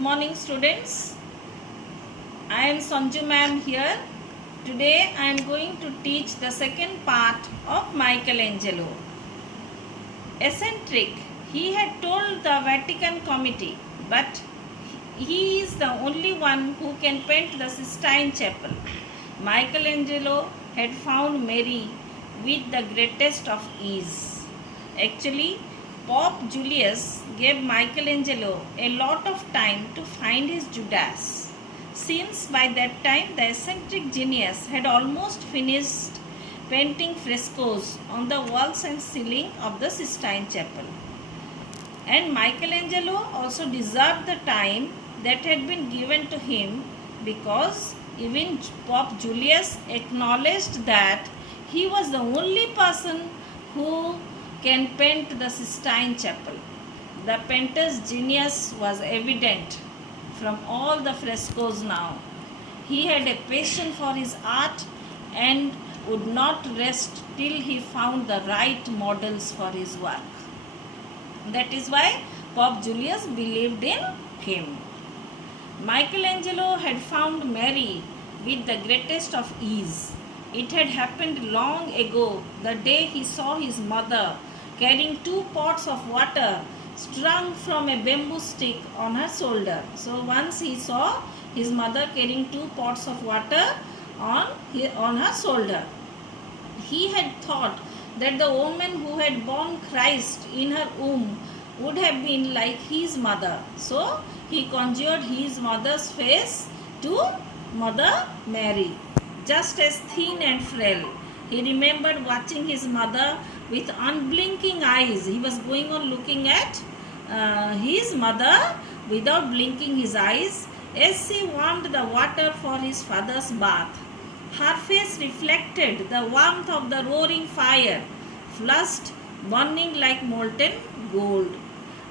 morning, students. I am Sanju ma'am here. Today I am going to teach the second part of Michelangelo. Eccentric, he had told the Vatican Committee, but he is the only one who can paint the Sistine Chapel. Michelangelo had found Mary with the greatest of ease. Actually, Pope Julius gave Michelangelo a lot of time to find his Judas, since by that time the eccentric genius had almost finished painting frescoes on the walls and ceiling of the Sistine Chapel. And Michelangelo also deserved the time that had been given to him, because even Pope Julius acknowledged that he was the only person who can paint the Sistine Chapel. The painter's genius was evident from all the frescoes now. He had a passion for his art and would not rest till he found the right models for his work. That is why Pope Julius believed in him. Michelangelo had found Mary with the greatest of ease. It had happened long ago, the day he saw his mother carrying 2 pots of water strung from a bamboo stick on her shoulder. So once he saw his mother carrying 2 pots of water on her shoulder. He had thought that the woman who had borne Christ in her womb would have been like his mother. So he conjured his mother's face to Mother Mary, just as thin and frail. He remembered watching his mother with unblinking eyes. He was going on looking at his mother without blinking his eyes as she warmed the water for his father's bath. Her face reflected the warmth of the roaring fire, flushed, burning like molten gold.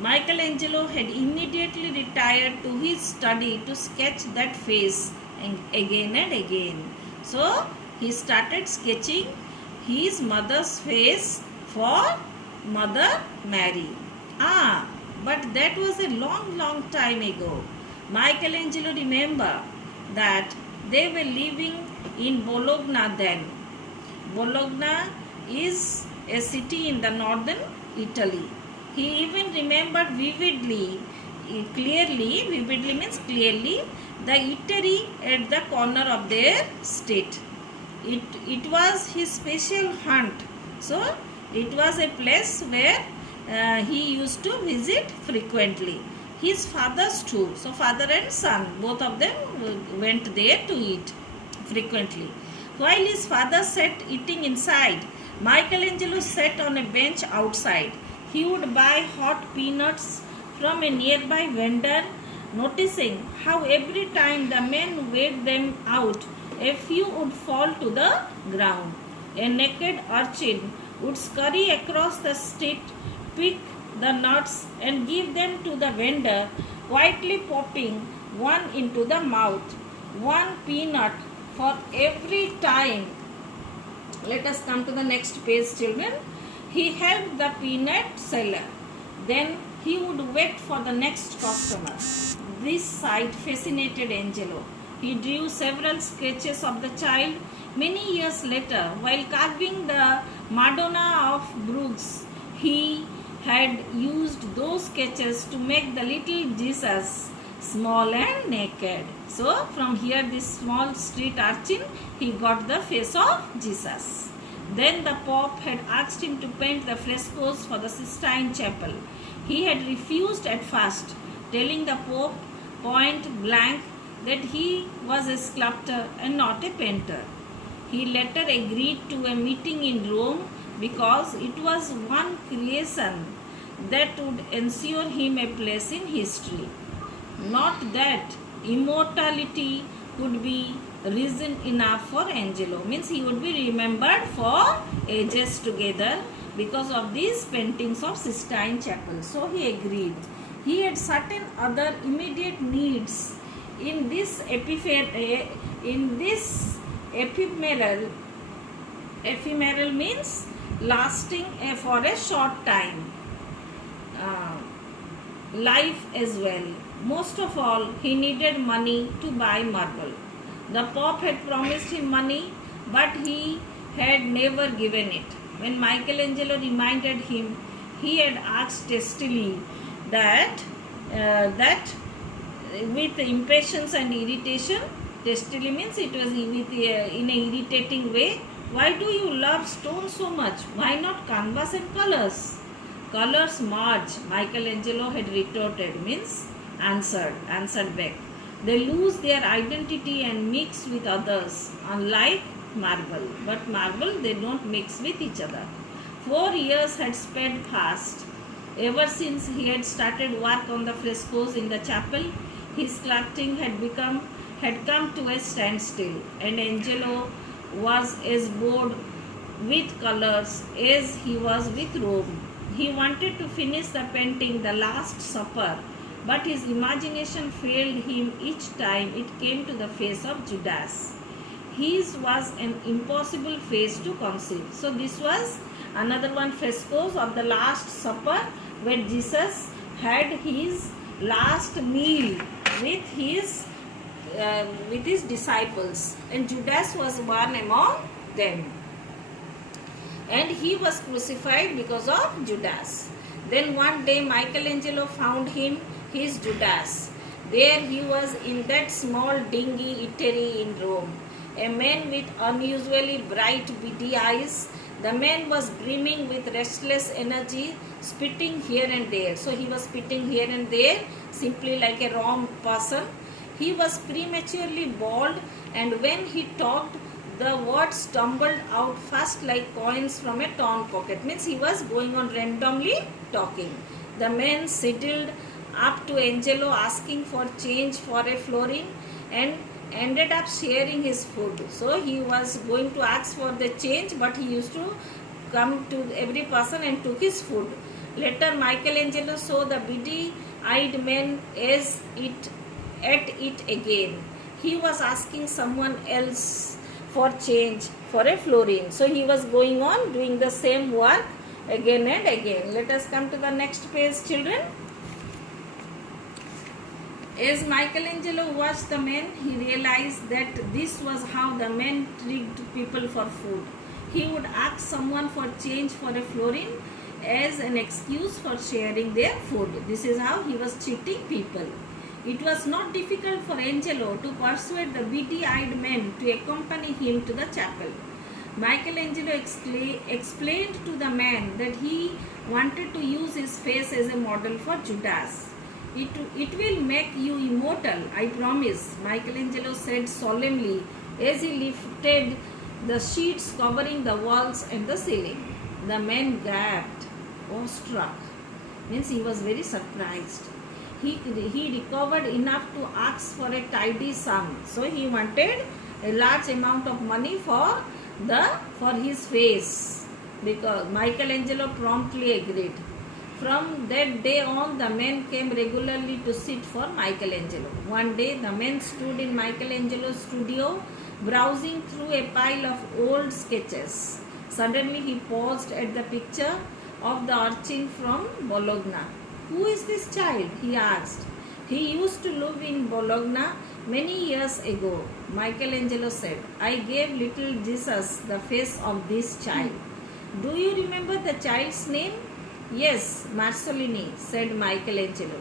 Michelangelo had immediately retired to his study to sketch that face again and again. So he started sketching his mother's face for Mother Mary. But that was a long time ago. Michelangelo remembered that they were living in Bologna then. Bologna is a city in the northern Italy. He even remembered vividly means clearly, the eatery at the corner of their street. It was his special haunt. So it was a place where he used to visit frequently. His fathers too. So father and son, both of them went there to eat frequently. While his father sat eating inside, Michelangelo sat on a bench outside. He would buy hot peanuts from a nearby vendor, noticing how every time the men weighed them out, a few would fall to the ground. A naked urchin would scurry across the street, pick the nuts and give them to the vendor, quietly popping one into the mouth, 1 peanut for every time. Let us come to the next page, children. He helped the peanut seller. Then he would wait for the next customer. This sight fascinated Angelo. He drew several sketches of the child. Many years later, while carving the Madonna of Bruges, he had used those sketches to make the little Jesus small and naked. So from here, this small street urchin, he got the face of Jesus. Then the Pope had asked him to paint the frescoes for the Sistine Chapel. He had refused at first, telling the Pope point blank that he was a sculptor and not a painter. He later agreed to a meeting in Rome because it was one creation that would ensure him a place in history. Not that immortality could be reason enough for Angelo. Means he would be remembered for ages together because of these paintings of Sistine Chapel. So he agreed. He had certain other immediate needs in this ephemeral means lasting for a short time. Life as well. Most of all, he needed money to buy marble. The Pope had promised him money, but he had never given it. When Michelangelo reminded him, he had asked testily that with impatience and irritation, testily means it was with in a irritating way. Why do you love stone so much? Why not canvas and colors? Colors merge, Michelangelo had retorted, means answered back. They lose their identity and mix with others, unlike marble. But marble, they don't mix with each other. 4 years had sped fast. Ever since he had started work on the frescoes in the chapel, his sculpting had come to a standstill, and Angelo was as bored with colors as he was with Rome. He wanted to finish the painting The Last Supper, but his imagination failed him each time it came to the face of Judas. His was an impossible face to conceive. So this was another one frescoes of the Last Supper, where Jesus had his last meal with his disciples, and Judas was one among them, and he was crucified because of Judas. Then one day Michelangelo found his Judas. There he was in that small dingy eatery in Rome, a man with unusually bright beady eyes. The man was brimming with restless energy, spitting here and there. So he was spitting here and there, simply like a wrong person. He was prematurely bald, and when he talked, the words stumbled out fast like coins from a torn pocket. Means he was going on randomly talking. The man sidled up to Angelo asking for change for a florin, and ended up sharing his food. So he was going to ask for the change, but he used to come to every person and took his food. Later Michelangelo saw the beady-eyed man as it ate it again. He was asking someone else for change for a florin. So he was going on doing the same work again and again. Let us come to the next page, children. As Michelangelo watched the man, he realized that this was how the man tricked people for food. He would ask someone for change for a florin as an excuse for sharing their food. This is how he was cheating people. It was not difficult for Angelo to persuade the beady-eyed man to accompany him to the chapel. Michelangelo explained to the man that he wanted to use his face as a model for Judas. It will make you immortal, I promise, Michelangelo said solemnly as he lifted the sheets covering the walls and the ceiling. The man gaped, awestruck. Means he was very surprised. He recovered enough to ask for a tidy sum. So he wanted a large amount of money for his face, because Michelangelo promptly agreed. From that day on, the men came regularly to sit for Michelangelo. One day, the men stood in Michelangelo's studio, browsing through a pile of old sketches. Suddenly, he paused at the picture of the urchin from Bologna. "Who is this child?" he asked. "He used to live in Bologna many years ago," Michelangelo said. "I gave little Jesus the face of this child." "Do you remember the child's name?" "Yes, Mussolini," said Michelangelo.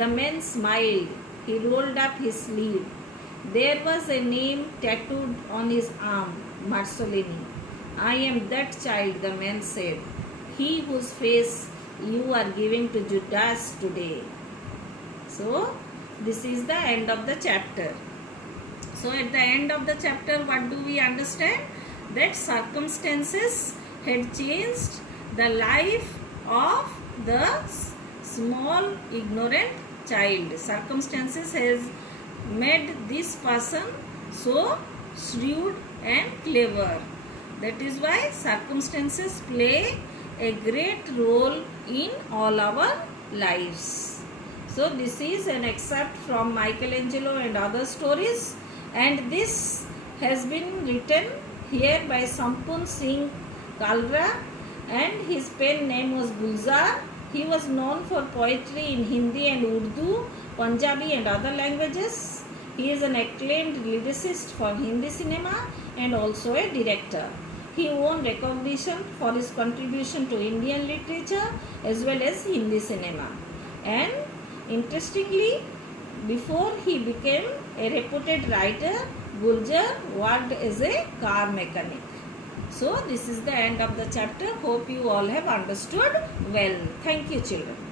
The man smiled. He rolled up his sleeve. There was a name tattooed on his arm, Mussolini. "I am that child," the man said. "He whose face you are giving to Judas today." So, this is the end of the chapter. So, at the end of the chapter, what do we understand? That circumstances had changed the life of the small ignorant child. Circumstances has made this person so shrewd and clever. That is why circumstances play a great role in all our lives. So this is an excerpt from Michelangelo and other stories, and this has been written here by Sampun Singh Kalra, and his pen name was Gulzar. He was known for poetry in Hindi and Urdu, Punjabi and other languages. He is an acclaimed lyricist for Hindi cinema and also a director. He won recognition for his contribution to Indian literature as well as Hindi cinema. And interestingly, before he became a reputed writer, Gulzar worked as a car mechanic. So this is the end of the chapter. Hope you all have understood well. Thank you, children.